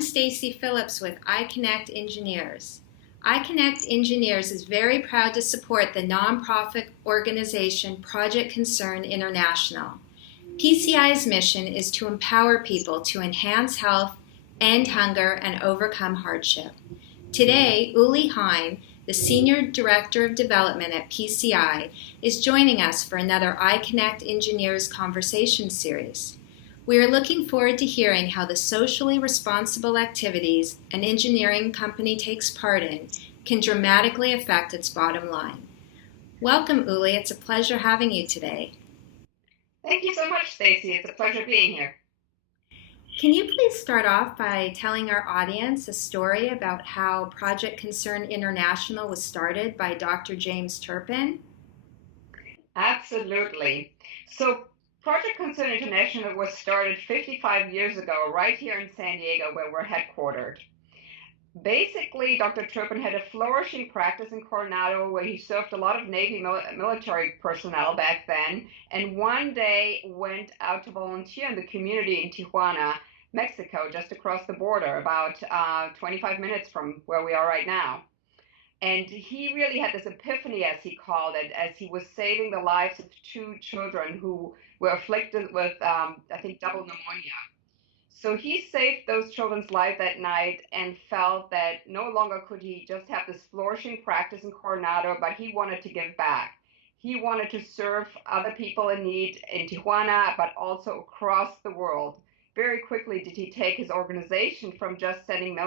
I'm Stacy Phillips with iConnectEngineers. iConnectEngineers is very proud to support the nonprofit organization Project Concern International. PCI's mission is to empower people to enhance health, end hunger, and overcome hardship. Today, Uli Heine, the Senior Director of Development at PCI, is joining us for another iConnectEngineers conversation series. We are looking forward to hearing how the socially responsible activities an engineering company takes part in can dramatically affect its bottom line. Welcome, Uli. It's a pleasure having you today. Thank you so much, Stacy. It's a pleasure being here. Can you please start off by telling our audience a story about how Project Concern International was started by Dr. James Turpin? Absolutely. So Project Concern International was started 55 years ago, right here in San Diego, where we're headquartered. Basically, Dr. Turpin had a flourishing practice in Coronado where he served a lot of Navy military personnel back then, and one day went out to volunteer in the community in Tijuana, Mexico, just across the border, about 25 minutes from where we are right now. And he really had this epiphany, as he called it, as he was saving the lives of two children who were afflicted with, I think, double pneumonia. So he saved those children's life that night and felt that no longer could he just have this flourishing practice in Coronado, but he wanted to give back. He wanted to serve other people in need in Tijuana, but also across the world. Very quickly did he take his organization from just sending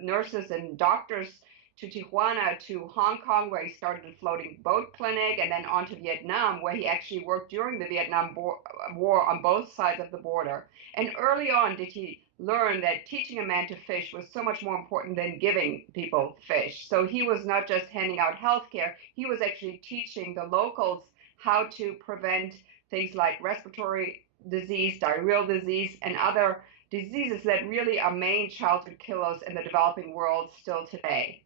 nurses and doctors to Tijuana to Hong Kong, where he started a floating boat clinic, and then on to Vietnam, where he actually worked during the Vietnam War on both sides of the border. And early on did he learn that teaching a man to fish was so much more important than giving people fish. So he was not just handing out healthcare, he was actually teaching the locals how to prevent things like respiratory disease, diarrheal disease, and other diseases that really are main childhood killers in the developing world still today.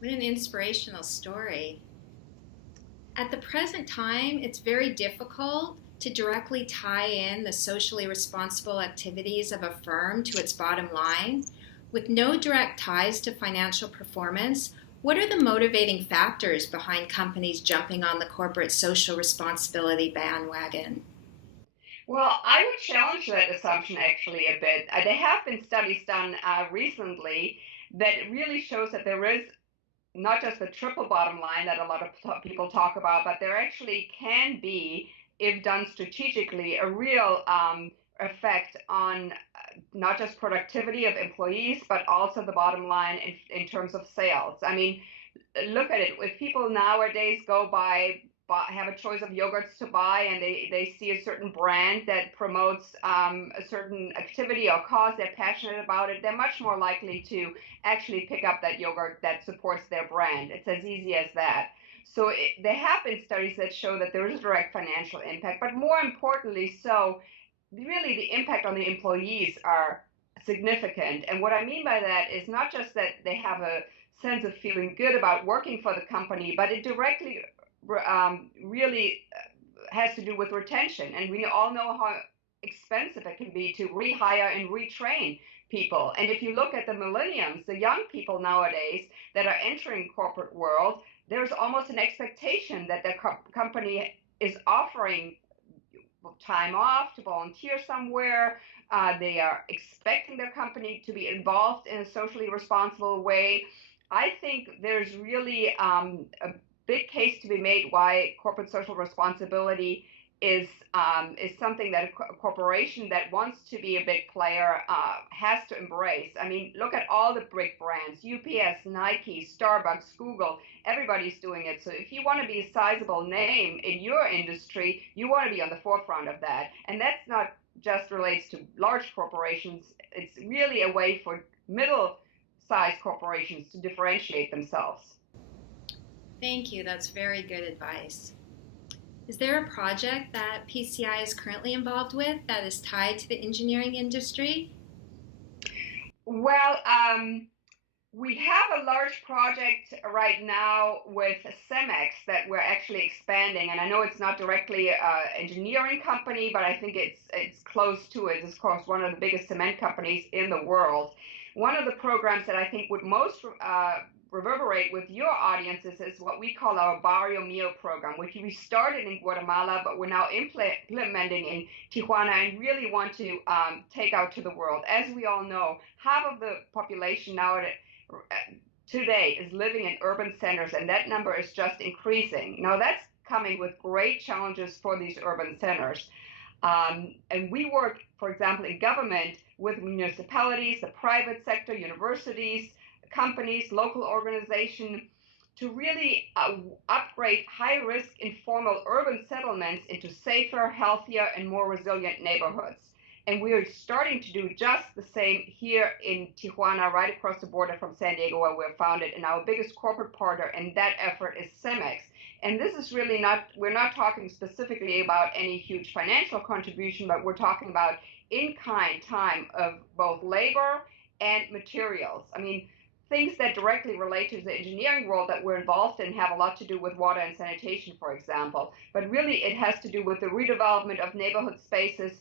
What an inspirational story. At the present time, it's very difficult to directly tie in the socially responsible activities of a firm to its bottom line. With no direct ties to financial performance, what are the motivating factors behind companies jumping on the corporate social responsibility bandwagon? Well, I would challenge that assumption actually a bit. There have been studies done recently that really shows that there is not just the triple bottom line that a lot of people talk about, but there actually can be, if done strategically, a real effect on not just productivity of employees, but also the bottom line in terms of sales. I mean, look at it. If people nowadays go have a choice of yogurts to buy, and they see a certain brand that promotes a certain activity or cause they're passionate about it, they're much more likely to actually pick up that yogurt that supports their brand. It's as easy as that. So there have been studies that show that there is a direct financial impact, but more importantly, so really the impact on the employees are significant. And what I mean by that is not just that they have a sense of feeling good about working for the company, but it directly really has to do with retention. And we all know how expensive it can be to rehire and retrain people. And if you look at the millennials, the young people nowadays that are entering corporate world, there's almost an expectation that their company is offering time off to volunteer somewhere. They are expecting their company to be involved in a socially responsible way. I think there's really a big case to be made why corporate social responsibility is something that a corporation that wants to be a big player has to embrace. I mean, look at all the big brands: UPS, Nike, Starbucks, Google. Everybody's doing it. So if you want to be a sizable name in your industry, you want to be on the forefront of that. And that's not just relates to large corporations. It's really a way for middle-sized corporations to differentiate themselves. Thank you. That's very good advice. Is there a project that PCI is currently involved with that is tied to the engineering industry? Well, We have a large project right now with Cemex that we're actually expanding, and I know it's not directly an engineering company, but I think it's close to it. It's, of course, one of the biggest cement companies in the world. One of the programs that I think would most reverberate with your audiences is what we call our Barrio Mio program, which we started in Guatemala, but we're now implementing in Tijuana and really want to take out to the world. As we all know, half of the population now today is living in urban centers, and that number is just increasing. Now, that's coming with great challenges for these urban centers. And we work, for example, in government with municipalities, the private sector, universities, companies, local organizations, to really upgrade high-risk informal urban settlements into safer, healthier, and more resilient neighborhoods. And we are starting to do just the same here in Tijuana, right across the border from San Diego, where we're founded. And our biggest corporate partner in that effort is Cemex. And this is really not, we're not talking specifically about any huge financial contribution, but we're talking about in-kind time of both labor and materials. I mean, things that directly relate to the engineering world that we're involved in have a lot to do with water and sanitation, for example. But really, it has to do with the redevelopment of neighborhood spaces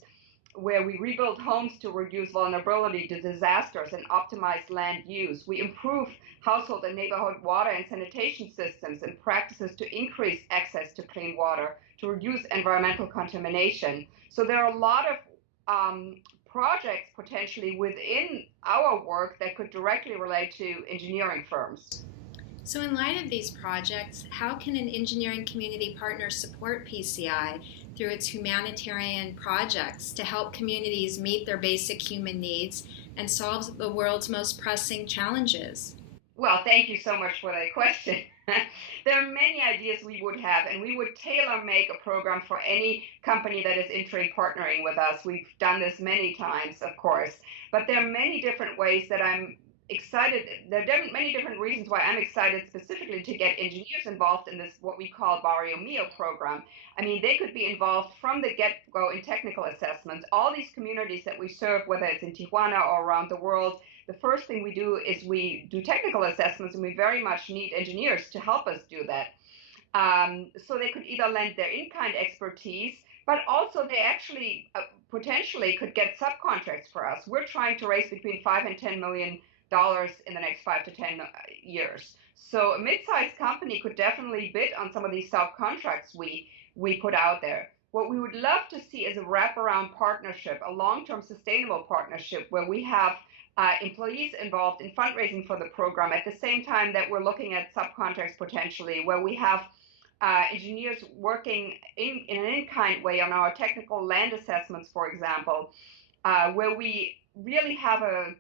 where we rebuild homes to reduce vulnerability to disasters and optimize land use. We improve household and neighborhood water and sanitation systems and practices to increase access to clean water, to reduce environmental contamination. So there are a lot of projects potentially within our work that could directly relate to engineering firms. So, in light of these projects, how can an engineering community partner support PCI through its humanitarian projects to help communities meet their basic human needs and solve the world's most pressing challenges? Well, thank you so much for that question. There are many ideas we would have, and we would tailor make a program for any company that is interested in partnering with us. We've done this many times, of course, but there are many different ways that I'm excited. There are many different reasons why I'm excited specifically to get engineers involved in this, what we call Barrio Mio program. I mean, they could be involved from the get-go in technical assessments. All these communities that we serve, whether it's in Tijuana or around the world, the first thing we do is we do technical assessments, and we very much need engineers to help us do that. So they could either lend their in-kind expertise, but also they actually potentially could get subcontracts for us. We're trying to raise between $5 and $10 million in the next 5 to 10 years. So a mid-sized company could definitely bid on some of these subcontracts we put out there. What we would love to see is a wraparound partnership, a long-term sustainable partnership where we have employees involved in fundraising for the program at the same time that we're looking at subcontracts potentially, where we have engineers working in an in-kind way on our technical land assessments, for example, where we really have a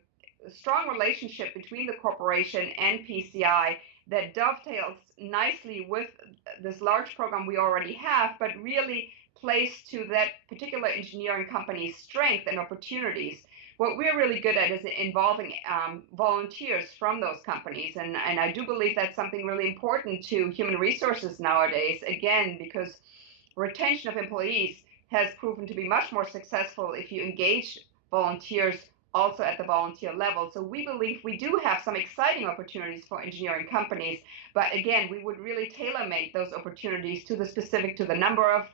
strong relationship between the corporation and PCI that dovetails nicely with this large program we already have, but really plays to that particular engineering company's strength and opportunities. What we're really good at is involving volunteers from those companies. And I do believe that's something really important to human resources nowadays, again, because retention of employees has proven to be much more successful if you engage volunteers also at the volunteer level. So we believe we do have some exciting opportunities for engineering companies, but again, we would really tailor-make those opportunities to the number of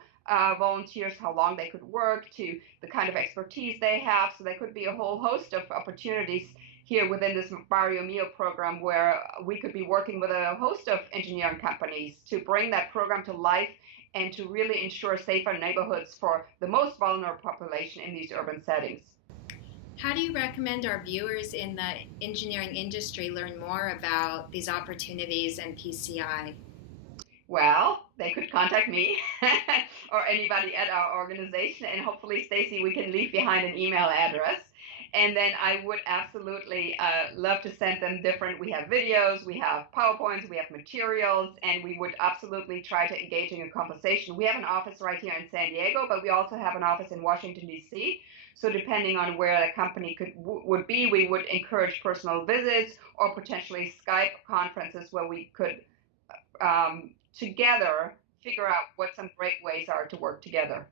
volunteers, how long they could work, to the kind of expertise they have. So there could be a whole host of opportunities here within this Barrio Mio program where we could be working with a host of engineering companies to bring that program to life and to really ensure safer neighborhoods for the most vulnerable population in these urban settings. How do you recommend our viewers in the engineering industry learn more about these opportunities and PCI? Well, they could contact me or anybody at our organization, and hopefully, Stacy, we can leave behind an email address. And then I would absolutely love to send them different. We have videos, we have PowerPoints, we have materials, and we would absolutely try to engage in a conversation. We have an office right here in San Diego, but we also have an office in Washington, D.C. So depending on where the company would be, we would encourage personal visits or potentially Skype conferences where we could together figure out what some great ways are to work together.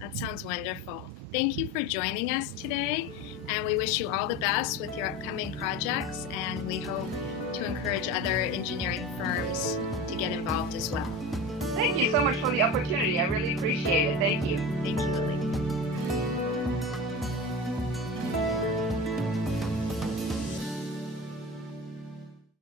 That sounds wonderful. Thank you for joining us today. and we wish you all the best with your upcoming projects, and we hope to encourage other engineering firms to get involved as well. Thank you so much for the opportunity. I really appreciate it. Thank you. Thank you, Uli.